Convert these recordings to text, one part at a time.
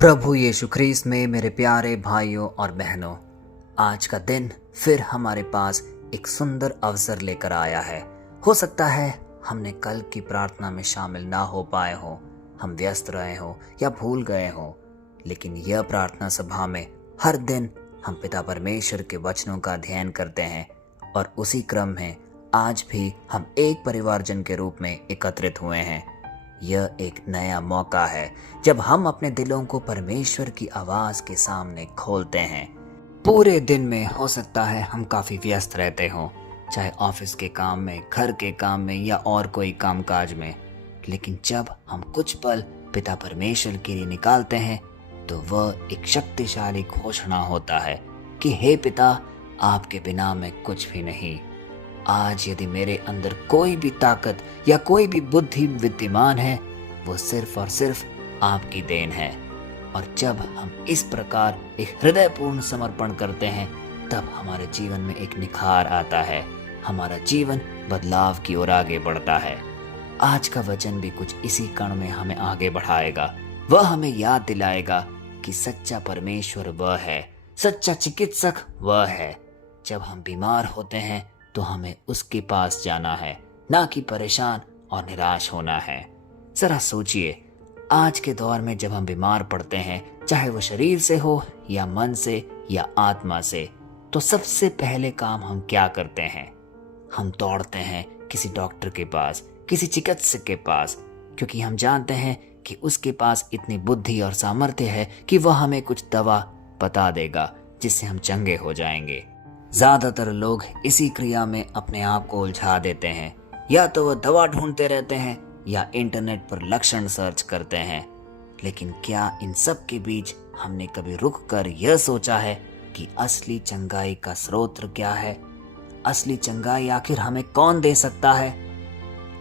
प्रभु यीशु ख्रीस्त में मेरे प्यारे भाइयों और बहनों, आज का दिन फिर हमारे पास एक सुंदर अवसर लेकर आया है। हो सकता है हमने कल की प्रार्थना में शामिल ना हो पाए हों, हम व्यस्त रहे हों या भूल गए हों, लेकिन यह प्रार्थना सभा में हर दिन हम पिता परमेश्वर के वचनों का अध्ययन करते हैं और उसी क्रम में आज भी हम एक परिवारजन के रूप में एकत्रित हुए हैं। यह एक नया मौका है जब हम अपने दिलों को परमेश्वर की आवाज के सामने खोलते हैं। पूरे दिन में हो सकता है हम काफी व्यस्त रहते हों, चाहे ऑफिस के काम में, घर के काम में या और कोई कामकाज में, लेकिन जब हम कुछ पल पिता परमेश्वर के लिए निकालते हैं तो वह एक शक्तिशाली घोषणा होता है कि हे पिता, आपके बिना मैं कुछ भी नहीं। आज यदि मेरे अंदर कोई भी ताकत या कोई भी बुद्धि विद्यमान है, वो सिर्फ और सिर्फ आपकी देन है। और जब हम इस प्रकार एक हृदयपूर्ण समर्पण करते हैं, तब हमारे जीवन में एक निखार आता है, हमारा जीवन बदलाव की ओर आगे बढ़ता है। आज का वचन भी कुछ इसी कण में हमें आगे बढ़ाएगा। वह हमें याद दिलाएगा कि सच्चा परमेश्वर वह है, सच्चा चिकित्सक वह है। जब हम बीमार होते हैं तो हमें उसके पास जाना है, ना कि परेशान और निराश होना है। जरा सोचिए, आज के दौर में जब हम बीमार पड़ते हैं, चाहे वो शरीर से हो या मन से या आत्मा से, तो सबसे पहले काम हम क्या करते हैं? हम दौड़ते हैं किसी डॉक्टर के पास, किसी चिकित्सक के पास, क्योंकि हम जानते हैं कि उसके पास इतनी बुद्धि और सामर्थ्य है कि वह हमें कुछ दवा बता देगा जिससे हम चंगे हो जाएंगे। ज्यादातर लोग इसी क्रिया में अपने आप को उलझा देते हैं। या तो वह दवा ढूंढते रहते हैं या इंटरनेट पर लक्षण सर्च करते हैं। लेकिन क्या इन सब के बीच हमने कभी रुक कर यह सोचा है कि असली चंगाई का स्रोत क्या है? असली चंगाई आखिर हमें कौन दे सकता है?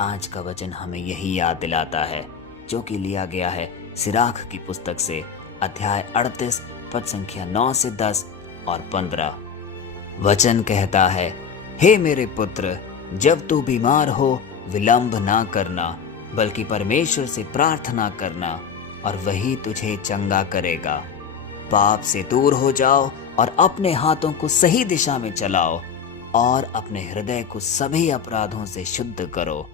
आज का वचन हमें यही याद दिलाता है, जो कि लिया गया है सिराख की पुस्तक से, अध्याय 38 पद संख्या 9 से 10 और 15। वचन कहता है, हे मेरे पुत्र, जब तू बीमार हो विलंब ना करना, बल्कि परमेश्वर से प्रार्थना करना और वही तुझे चंगा करेगा। पाप से दूर हो जाओ और अपने हाथों को सही दिशा में चलाओ और अपने हृदय को सभी अपराधों से शुद्ध करो।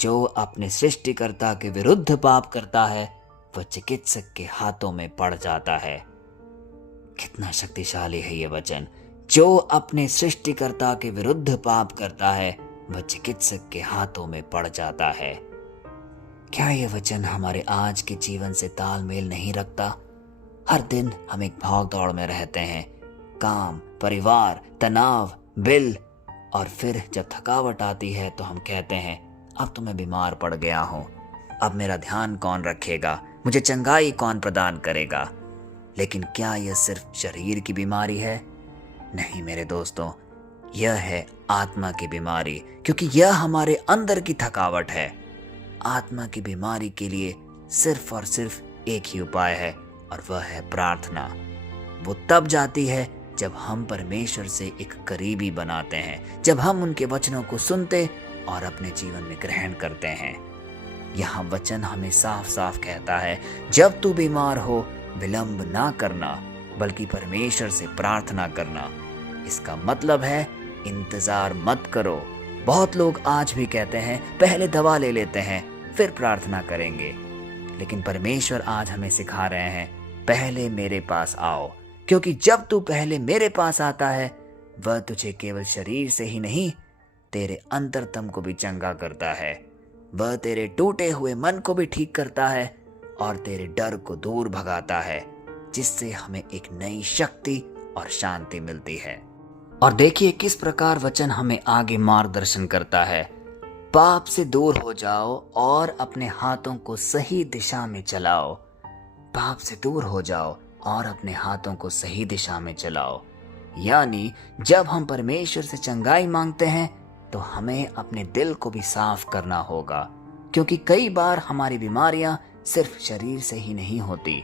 जो अपने सृष्टिकर्ता के विरुद्ध पाप करता है, वह चिकित्सक के हाथों में पड़ जाता है। कितना शक्तिशाली है यह वचन। जो अपने सृष्टिकर्ता के विरुद्ध पाप करता है, वह चिकित्सक के हाथों में पड़ जाता है। क्या यह वचन हमारे आज के जीवन से तालमेल नहीं रखता? हर दिन हम एक भाग दौड़ में रहते हैं, काम, परिवार, तनाव, बिल, और फिर जब थकावट आती है तो हम कहते हैं, अब तो मैं बीमार पड़ गया हूं, अब मेरा ध्यान कौन रखेगा, मुझे चंगाई कौन प्रदान करेगा? लेकिन क्या यह सिर्फ शरीर की बीमारी है? नहीं मेरे दोस्तों, यह है आत्मा की बीमारी, क्योंकि यह हमारे अंदर की थकावट है। आत्मा की बीमारी के लिए सिर्फ और सिर्फ एक ही उपाय है, और वह है प्रार्थना। वो तब जाती है जब हम परमेश्वर से एक करीबी बनाते हैं, जब हम उनके वचनों को सुनते और अपने जीवन में ग्रहण करते हैं। यहाँ वचन हमें साफ साफ कहता है, जब तू बीमार हो विलंब ना करना, बल्कि परमेश्वर से प्रार्थना करना। इसका मतलब है इंतजार मत करो। बहुत लोग आज भी कहते हैं, पहले दवा ले लेते हैं फिर प्रार्थना करेंगे। लेकिन परमेश्वर आज हमें सिखा रहे हैं, पहले मेरे पास आओ, क्योंकि जब तू पहले मेरे पास आता है, वह तुझे केवल शरीर से ही नहीं, तेरे अंतरतम को भी चंगा करता है। वह तेरे टूटे हुए मन को भी ठीक करता है और तेरे डर को दूर भगाता है, जिससे हमें एक नई शक्ति और शांति मिलती है। और देखिए किस प्रकार वचन हमें आगे मार्गदर्शन करता है। पाप से दूर हो जाओ और अपने हाथों को सही दिशा में चलाओ। पाप से दूर हो जाओ और अपने हाथों को सही दिशा में चलाओ। यानी जब हम परमेश्वर से चंगाई मांगते हैं तो हमें अपने दिल को भी साफ करना होगा, क्योंकि कई बार हमारी बीमारियां सिर्फ शरीर से ही नहीं होती,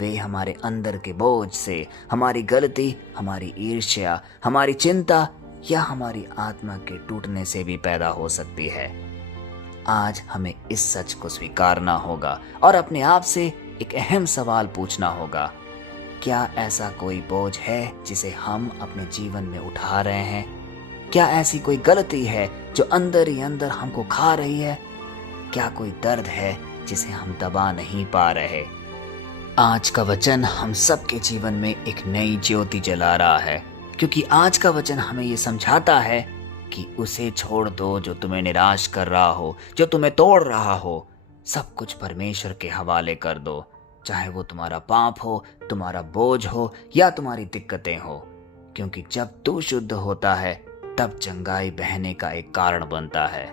वे हमारे अंदर के बोझ से, हमारी गलती, हमारी ईर्ष्या, हमारी चिंता या हमारी आत्मा के टूटने से भी पैदा हो सकती है। आज हमें इस सच को स्वीकारना होगा और अपने आप से एक अहम सवाल पूछना होगा। क्या ऐसा कोई बोझ है जिसे हम अपने जीवन में उठा रहे हैं? क्या ऐसी कोई गलती है जो अंदर ही अंदर हमको खा रही है? क्या कोई दर्द है जिसे हम दबा नहीं पा रहे? आज का वचन हम सबके जीवन में एक नई ज्योति जला रहा है, क्योंकि आज का वचन हमें ये समझाता है कि उसे छोड़ दो जो तुम्हें निराश कर रहा हो, जो तुम्हें तोड़ रहा हो। सब कुछ परमेश्वर के हवाले कर दो, चाहे वो तुम्हारा पाप हो, तुम्हारा बोझ हो या तुम्हारी दिक्कतें हो, क्योंकि जब तू शुद्ध होता है तब चंगाई बहने का एक कारण बनता है।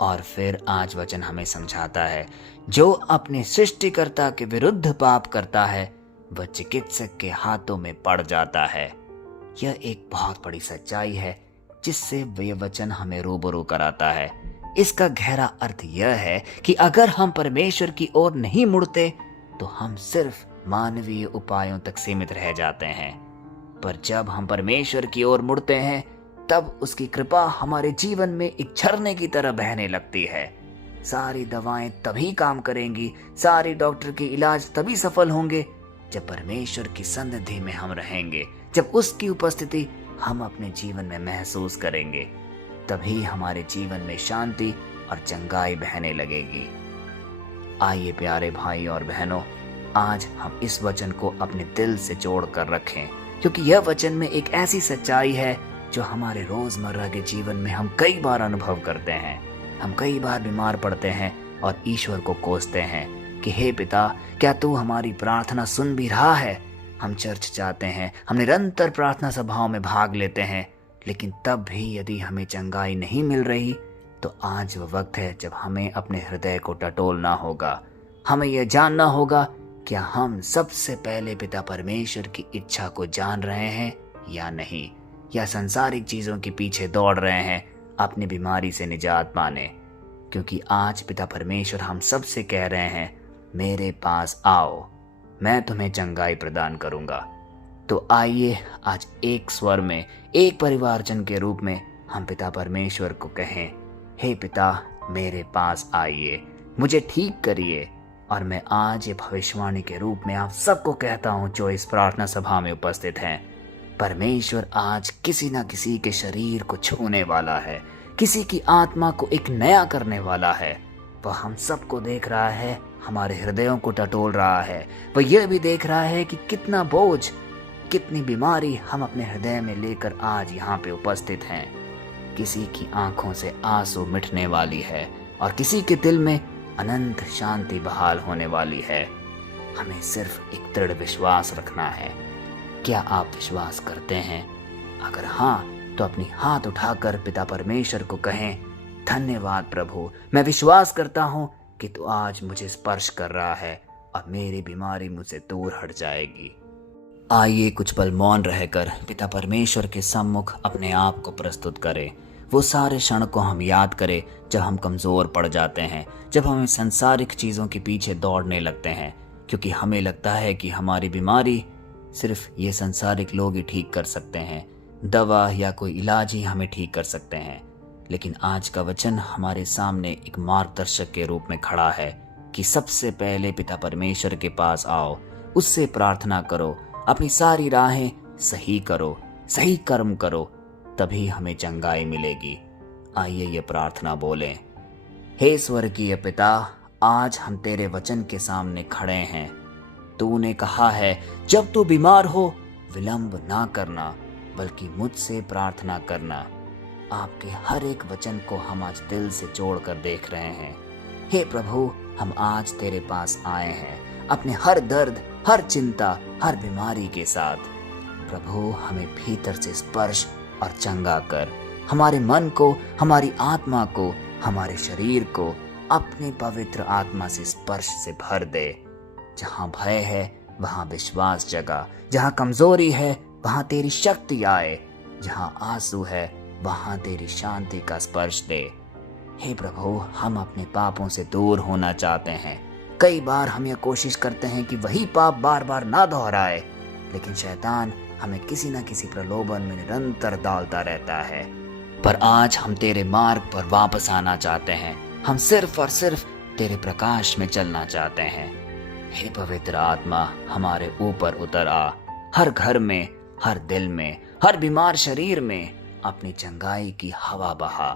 और फिर आज वचन हमें समझाता है, जो अपने सृष्टिकर्ता के विरुद्ध पाप करता है वह चिकित्सक के हाथों में पड़ जाता है। यह एक बहुत बड़ी सच्चाई है जिससे यह वचन हमें रूबरू कराता है। इसका गहरा अर्थ यह है कि अगर हम परमेश्वर की ओर नहीं मुड़ते तो हम सिर्फ मानवीय उपायों तक सीमित रह जाते हैं, पर जब हम परमेश्वर की ओर मुड़ते हैं तब उसकी कृपा हमारे जीवन में एक झरने की तरह बहने लगती है। सारी दवाएं तभी काम करेंगी, सारी डॉक्टर के इलाज तभी सफल होंगे जब परमेश्वर की सन्निधि में हम रहेंगे, जब उसकी उपस्थिति हम अपने जीवन में महसूस करेंगे। तभी हमारे जीवन में शांति और चंगाई बहने लगेगी। आइए प्यारे भाई और बहनों, आज हम इस वचन को अपने दिल से जोड़ कर रखें, क्योंकि यह वचन में एक ऐसी सच्चाई है जो हमारे रोजमर्रा के जीवन में हम कई बार अनुभव करते हैं। हम कई बार बीमार पड़ते हैं और ईश्वर को कोसते हैं कि हे पिता, क्या तू हमारी प्रार्थना सुन भी रहा है? हम चर्च जाते हैं, हम निरंतर प्रार्थना सभाओं में भाग लेते हैं, लेकिन तब भी यदि हमें चंगाई नहीं मिल रही तो आज वह वक्त है जब हमें अपने हृदय को टटोलना होगा। हमें यह जानना होगा, क्या हम सबसे पहले पिता परमेश्वर की इच्छा को जान रहे हैं या नहीं, या संसारिक चीजों के पीछे दौड़ रहे हैं अपनी बीमारी से निजात पाने। क्योंकि आज पिता परमेश्वर हम सबसे कह रहे हैं, मेरे पास आओ, मैं तुम्हें चंगाई प्रदान करूंगा। तो आइए आज एक स्वर में, एक परिवारजन के रूप में हम पिता परमेश्वर को कहें, हे पिता, मेरे पास आइए, मुझे ठीक करिए। और मैं आज ये भविष्यवाणी के रूप में आप सबको कहता हूं जो इस प्रार्थना सभा में उपस्थित हैं, परमेश्वर आज किसी न किसी के शरीर को छूने वाला है, किसी की आत्मा को एक नया करने वाला है। वह हम सबको देख रहा है, हमारे हृदयों को टटोल रहा है। वह यह भी देख रहा है कि कितना बोझ, कितनी बीमारी हम अपने हृदय में लेकर आज यहाँ पे उपस्थित हैं। किसी की आंखों से आंसू मिटने वाली है और किसी के दिल में अनंत शांति बहाल होने वाली है। हमें सिर्फ एक दृढ़ विश्वास रखना है। क्या आप विश्वास करते हैं? अगर हाँ, तो अपनी हाथ उठाकर पिता परमेश्वर को कहें, धन्यवाद प्रभु, मैं विश्वास करता हूँ कि तू आज मुझे स्पर्श कर रहा है और मेरी बीमारी मुझसे दूर हट जाएगी। आइए कुछ पल मौन रहकर पिता परमेश्वर के सम्मुख अपने आप को प्रस्तुत करें। वो सारे क्षण को हम याद करें जब हम कमज़ोर पड़ जाते हैं, जब हम सांसारिक चीज़ों के पीछे दौड़ने लगते हैं, क्योंकि हमें लगता है कि हमारी बीमारी सिर्फ ये सांसारिक लोग ही ठीक कर सकते हैं, दवा या कोई इलाज ही हमें ठीक कर सकते हैं। लेकिन आज का वचन हमारे सामने एक मार्गदर्शक के रूप में खड़ा है कि सबसे पहले पिता परमेश्वर के पास आओ, उससे प्रार्थना करो, अपनी सारी राहें सही करो, सही कर्म करो, तभी हमें चंगाई मिलेगी। आइए ये प्रार्थना बोलें। हे स्वर्गीय पिता, आज हम तेरे वचन के सामने खड़े हैं। तूने कहा है, जब तू बीमार हो विलंब ना करना बल्कि मुझसे प्रार्थना करना। आपके हर एक वचन को हम आज दिल से जोड़कर देख रहे हैं। हे प्रभु, हम आज तेरे पास आए हैं अपने हर दर्द, हर चिंता, हर बीमारी के साथ। प्रभु, हमें भीतर से स्पर्श और चंगा कर, हमारे मन को, हमारी आत्मा को, हमारे शरीर को अपनी पवित्र आत्मा से स्पर्श से भर दे। जहाँ भय है वहाँ विश्वास जगा, जहाँ कमजोरी है वहाँ तेरी शक्ति आए, जहाँ आंसू है वहाँ तेरी शांति का स्पर्श दे। हे प्रभु, हम अपने पापों से दूर होना चाहते हैं। कई बार हम यह कोशिश करते हैं कि वही पाप बार बार ना दोहराए, लेकिन शैतान हमें किसी न किसी प्रलोभन में निरंतर डालता रहता है। पर आज हम तेरे मार्ग पर वापस आना चाहते हैं। हम सिर्फ और सिर्फ तेरे प्रकाश में चलना चाहते हैं। हे पवित्र आत्मा हमारे ऊपर उतर आ, हर घर में, हर दिल में, हर बीमार शरीर में अपनी चंगाई की हवा बहा।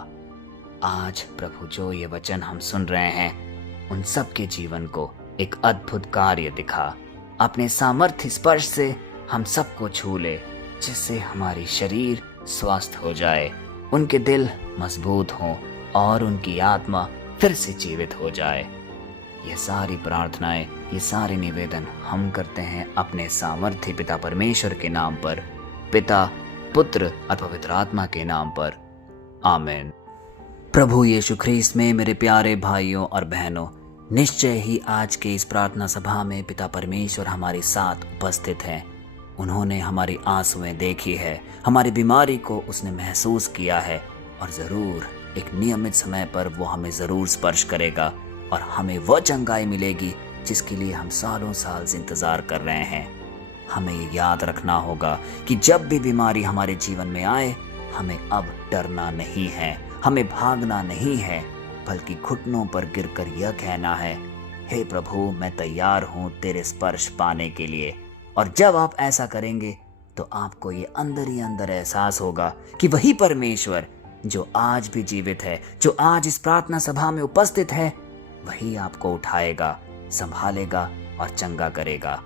आज प्रभु जो ये वचन हम सुन रहे हैं उन सब के जीवन को एक अद्भुत कार्य दिखा। अपने सामर्थ्य स्पर्श से हम सबको छू ले, जिससे हमारी शरीर स्वस्थ हो जाए, उनके दिल मजबूत हों और उनकी आत्मा फिर से जीवित हो जाए। ये सारी प्रार्थनाएं, ये सारे निवेदन हम करते हैं अपने सामर्थ्य पिता परमेश्वर के नाम पर, पिता, पुत्र और पवित्र आत्मा के नाम पर। आमीन। प्रभु यीशु ख्रीस्त में मेरे प्यारे भाइयों और बहनों, निश्चय ही आज के इस प्रार्थना सभा में पिता परमेश्वर हमारे साथ उपस्थित हैं। उन्होंने हमारी आंसुएं देखी है, हमारी बीमारी को उसने महसूस किया है और ज़रूर एक नियमित समय पर वो हमें ज़रूर स्पर्श करेगा और हमें वह चंगाई मिलेगी जिसके लिए हम सालों साल से इंतज़ार कर रहे हैं। हमें ये याद रखना होगा कि जब भी बीमारी हमारे जीवन में आए, हमें अब डरना नहीं है, हमें भागना नहीं है, बल्कि घुटनों पर गिरकर यह कहना है, हे प्रभु मैं तैयार हूँ तेरे स्पर्श पाने के लिए। और जब आप ऐसा करेंगे तो आपको ये अंदर ही अंदर एहसास होगा कि वही परमेश्वर जो आज भी जीवित है, जो आज इस प्रार्थना सभा में उपस्थित है, वही आपको उठाएगा, संभालेगा और चंगा करेगा।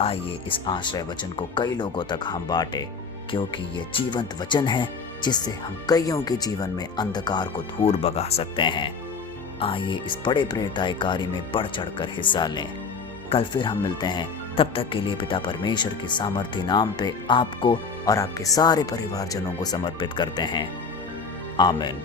आइए इस आश्रय वचन को कई लोगों तक हम बांटे, क्योंकि ये जीवंत वचन है जिससे हम कईयों के जीवन में अंधकार को दूर भगा सकते हैं। आइए इस बड़े प्रेरणादायी कार्य में बढ़ चढ़कर हिस्सा लें। कल फिर हम मिलते हैं, तब तक के लिए पिता परमेश्वर के सामर्थ्य नाम पे आपको और आपके सारे परिवारजनों को समर्पित करते हैं। आमीन।